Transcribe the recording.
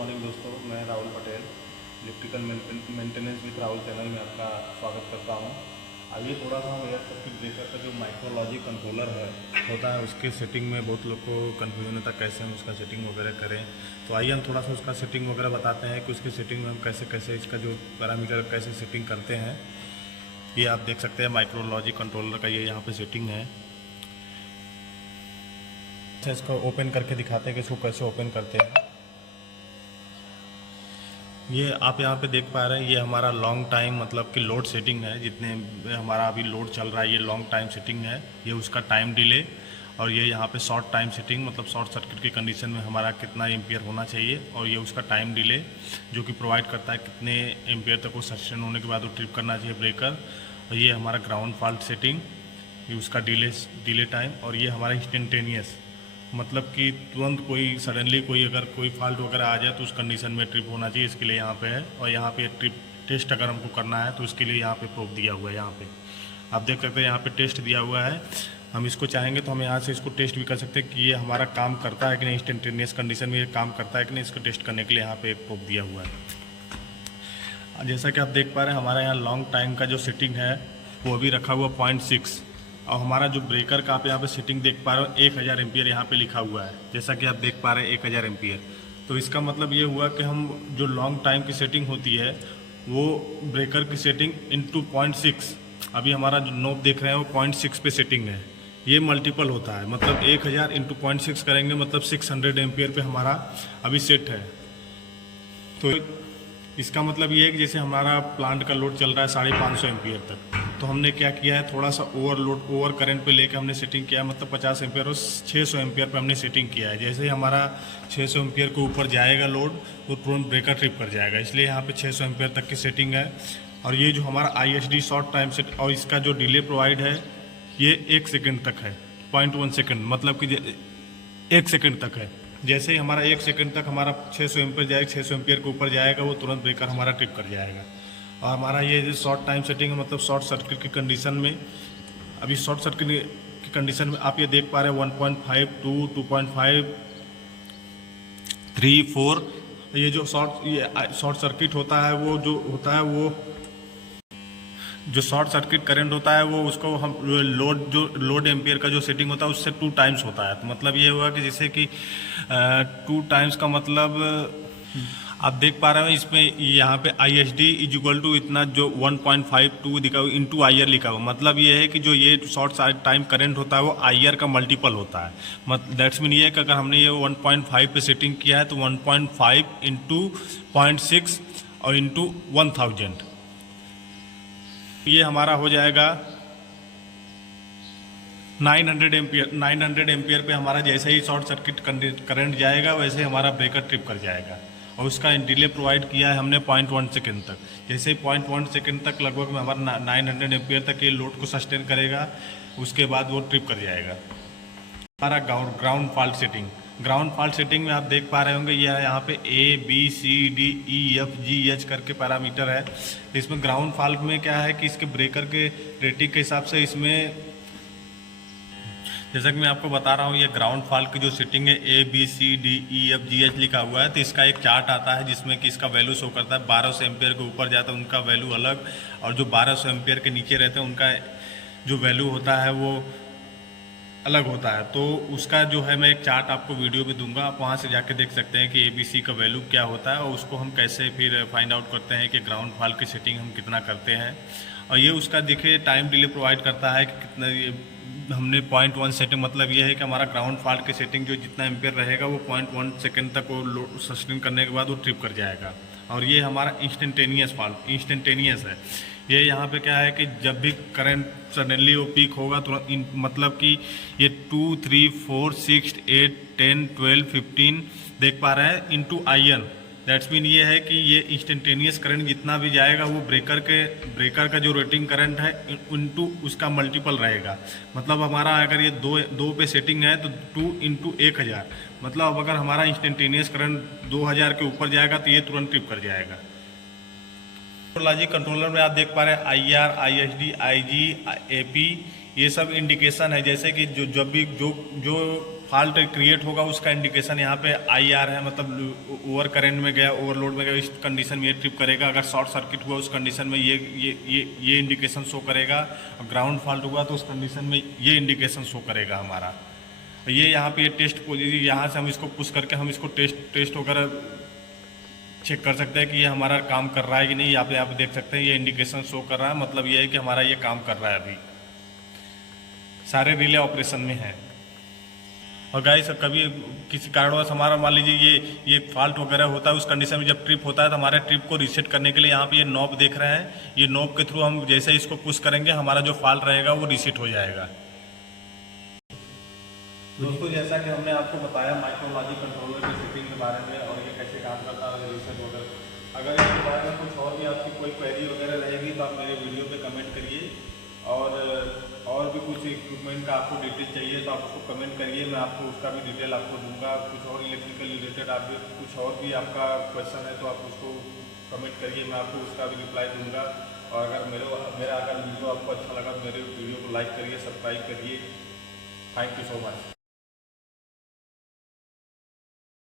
Morning दोस्तों, मैं Rahul Patel electrical maintenance with Rahul channel में आपका स्वागत करता हूं। आइए थोड़ा सा हम एयर सर्किट ब्रेकर का जो माइक्रोलॉजी कंट्रोलर होता है उसके सेटिंग में बहुत लोग को कन्फ्यूजन होता है कैसे हम उसका सेटिंग वगैरह करें। तो आइए हम थोड़ा सा उसका सेटिंग वगैरह बताते हैं कि उसकी सेटिंग में हम कैसे कैसे इसका जो पैरामीटर कैसे सेटिंग करते हैं। ये आप देख सकते हैं माइक्रोलॉजी कंट्रोलर का ये यहाँ पे सेटिंग है। अच्छा, इसको ओपन करके दिखाते हैं कि इसको कैसे ओपन करते हैं। ये आप यहाँ पे देख पा रहे हैं, ये हमारा लॉन्ग टाइम मतलब कि लोड सेटिंग है। जितने हमारा अभी लोड चल रहा है ये लॉन्ग टाइम सेटिंग है। ये उसका टाइम डिले और ये यहाँ पे शॉर्ट टाइम सेटिंग मतलब शॉर्ट सर्किट की कंडीशन में हमारा कितना एम्पियर होना चाहिए, और ये उसका टाइम डिले जो कि प्रोवाइड करता है कितने एम्पियर तक वो सस्टेन होने के बाद वो ट्रिप करना चाहिए ब्रेकर। और ये हमारा ग्राउंड फॉल्ट सेटिंग, ये उसका डिले टाइम, और ये हमारा इंस्टेंटेनियस मतलब कि तुरंत कोई सडनली कोई अगर कोई फॉल्ट वगैरह आ जाए तो उस कंडीशन में ट्रिप होना चाहिए, इसके लिए यहाँ पे है। और यहाँ पे ट्रिप टेस्ट अगर हमको करना है तो उसके लिए यहाँ पे प्रूफ दिया हुआ है। यहाँ पे आप देख सकते हैं यहाँ पे टेस्ट दिया हुआ है। हम इसको चाहेंगे तो हम यहाँ से इसको टेस्ट भी कर सकते हैं कि ये हमारा काम करता है कि नहीं, इंस्टेंटेनियस कंडीशन में ये काम करता है कि नहीं। इसको टेस्ट करने के लिए यहाँ पे एक प्रूफ दिया हुआ है। जैसा कि आप देख पा रहे हैं हमारा यहाँ लॉन्ग टाइम का जो सेटिंग है वो भी रखा हुआ 0.6, और हमारा जो ब्रेकर का आप यहाँ पे सेटिंग देख पा रहे हो 1000 एम्पियर यहाँ पे लिखा हुआ है। जैसा कि आप देख पा रहे हैं 1000 एम्पियर। तो इसका मतलब ये हुआ कि हम जो लॉन्ग टाइम की सेटिंग होती है वो ब्रेकर की सेटिंग इंटू 0.6, अभी हमारा जो नोब देख रहे हैं वो 0.6 पे सेटिंग है। ये मल्टीपल होता है, मतलब 1000 इंटू 0.6 करेंगे मतलब 600 एम्पियर पे हमारा अभी सेट है। तो इसका मतलब ये है कि जैसे हमारा प्लांट का लोड चल रहा है 550 एम्पियर तक, तो हमने क्या किया है थोड़ा सा ओवर करंट पे लेके हमने सेटिंग किया है, मतलब 50 एम्पियर और 600 एम्पियर पे हमने सेटिंग किया है। जैसे ही हमारा 600 एम्पियर के ऊपर जाएगा लोड तो तुरंत ब्रेकर ट्रिप कर जाएगा, इसलिए यहाँ पे 600 एम्पियर तक की सेटिंग है। और ये जो हमारा ISD शॉर्ट टाइम सेट और इसका जो डिले प्रोवाइड है ये 1 सेकेंड तक है, 0.1 सेकेंड मतलब कि 1 सेकेंड तक है। जैसे ही हमारा 1 सेकंड तक हमारा 600 एम्पियर जाएगा, 600 एम्पियर के ऊपर जाएगा वो तुरंत ब्रेकर हमारा ट्रिप कर जाएगा। और हमारा ये जो शॉर्ट टाइम सेटिंग है मतलब शॉर्ट सर्किट की कंडीशन में, अभी शॉर्ट सर्किट की कंडीशन में आप ये देख पा रहे हैं 1.5, 2, 2.5, 3, 4। ये जो शॉर्ट सर्किट होता है वो जो होता है वो जो शॉर्ट सर्किट करंट होता है वो उसको हम लोड एम्पियर का जो सेटिंग होता है उससे 2 टाइम्स होता है। तो मतलब ये हुआ कि जैसे कि 2 टाइम्स का मतलब आप देख पा रहे हो इसमें यहाँ पे ISD इज इक्वल टू इतना जो 1.52 दिखा हुआ इंटू IR लिखा हुआ, मतलब ये है कि जो ये शॉर्ट टाइम करंट होता है वो IR का मल्टीपल होता है। दैट्स मीन ये है कि अगर हमने ये 1.5 पे सेटिंग किया है तो 1.5 इंटू 0.6 और इंटू 1000, ये हमारा हो जाएगा 900 एम्पियर। 900 एम्पियर पे हमारा जैसे ही शॉर्ट सर्किट करंट जाएगा वैसे हमारा ब्रेकर ट्रिप कर जाएगा। और उसका डिले प्रोवाइड किया है हमने 0.1 सेकेंड तक। जैसे ही 0.1 सेकेंड तक लगभग में हमारा 900 एम्पियर तक ये लोड को सस्टेन करेगा, उसके बाद वो ट्रिप कर जाएगा। हमारा ground fault setting, ground fault setting में आप देख पा रहे होंगे ये यहाँ पे ABCDEFGH करके पैरामीटर है। इसमें ग्राउंड फॉल्ट में क्या है कि इसके ब्रेकर के रेटिंग के हिसाब से इसमें, जैसा कि मैं आपको बता रहा हूँ ये ग्राउंड फॉल्ट की जो सेटिंग है ABCDEFGH लिखा हुआ है, तो इसका एक चार्ट आता है जिसमें कि इसका वैल्यू शो करता है। 1200 एम्पियर के ऊपर जाता है उनका वैल्यू अलग, और जो 1200 एम्पियर के नीचे रहते हैं उनका जो वैल्यू होता है वो अलग होता है। तो उसका जो है मैं एक चार्ट आपको वीडियो में दूंगा, आप वहाँ से जाके देख सकते हैं कि ABC का वैल्यू क्या होता है और उसको हम कैसे फिर फाइंड आउट करते हैं कि ग्राउंड फॉल्ट की सेटिंग हम कितना करते हैं। और ये उसका देखिए टाइम डिले प्रोवाइड करता है कि कितना हमने 0.1 सेटिंग, मतलब ये है कि हमारा ग्राउंड फॉल्ट की सेटिंग जो जितना एम्पियर रहेगा वो 0.1 सेकेंड तक वो सस्टेन करने के बाद वो ट्रिप कर जाएगा। और ये हमारा इंस्टेंटेनियस है। ये यहाँ पे क्या है कि जब भी करंट सडनली वो पीक होगा तो मतलब कि ये 2, 3, 4, 6, 8, 10, 12, 15 देख पा रहे हैं इंटू IR। दैट्स मीन ये है कि ये इंस्टेंटेनियस करंट जितना भी जाएगा वो ब्रेकर का जो रेटिंग करंट है इंटू उसका मल्टीपल रहेगा। मतलब हमारा अगर ये दो पे सेटिंग है तो 2 इंटू 1000, मतलब अब अगर हमारा इंस्टेंटेनियस करंट 2000 के ऊपर जाएगा तो ये तुरंत ट्रिप कर जाएगा। लॉजिक कंट्रोलर में आप देख पा रहे हैं IR, ISD, IG, AP, ये सब इंडिकेशन है, जैसे कि जो जब भी जो फॉल्ट क्रिएट होगा उसका इंडिकेशन यहाँ पे IR है, मतलब ओवर करंट में गया, ओवरलोड में गया, इस कंडीशन में ये ट्रिप करेगा। अगर शॉर्ट सर्किट हुआ उस कंडीशन में ये इंडिकेशन शो करेगा। ग्राउंड फॉल्ट हुआ तो उस कंडीशन में ये इंडिकेशन शो करेगा हमारा। ये यहाँ पे ये टेस्ट पोजीशन, यहाँ से हम इसको पुश करके हम इसको टेस्ट वगैरह चेक कर सकते हैं कि ये हमारा काम कर रहा है कि नहीं। यहाँ पे आप देख सकते हैं ये इंडिकेशन शो कर रहा है, मतलब ये है कि हमारा ये काम कर रहा है। अभी सारे रिले ऑपरेशन में हैं। और गाइस कभी किसी कारणवश हमारा मान लीजिए ये फॉल्ट वगैरह होता है, उस कंडीशन में जब ट्रिप होता है तो हमारे ट्रिप को रीसेट करने के लिए यहाँ पे ये नॉब देख रहे हैं, ये नॉब के थ्रू हम जैसे इसको पुश करेंगे हमारा जो फॉल्ट रहेगा वो रीसेट हो जाएगा। दोस्तों जैसा कि हमने आपको बताया माइक्रोलॉजिक कंट्रोलर की सेटिंग के बारे में और ये कैसे काम करता है रीसेट वगैरह। अगर इसके बारे में कुछ और भी आपकी कोई क्वेरी वगैरह रहेगी तो आप मेरे वीडियो पे कमेंट करिए, और भी कुछ इक्विपमेंट का आपको डिटेल चाहिए तो आप उसको कमेंट करिए, मैं आपको उसका भी डिटेल आपको दूंगा। कुछ और इलेक्ट्रिकल रिलेटेड आप कुछ और भी आपका क्वेश्चन है तो आप उसको कमेंट करिए, मैं आपको उसका भी रिप्लाई दूंगा। और अगर मेरा अगर वीडियो आपको अच्छा लगा तो मेरे वीडियो को लाइक करिए, सब्सक्राइब करिए। Thank you so much.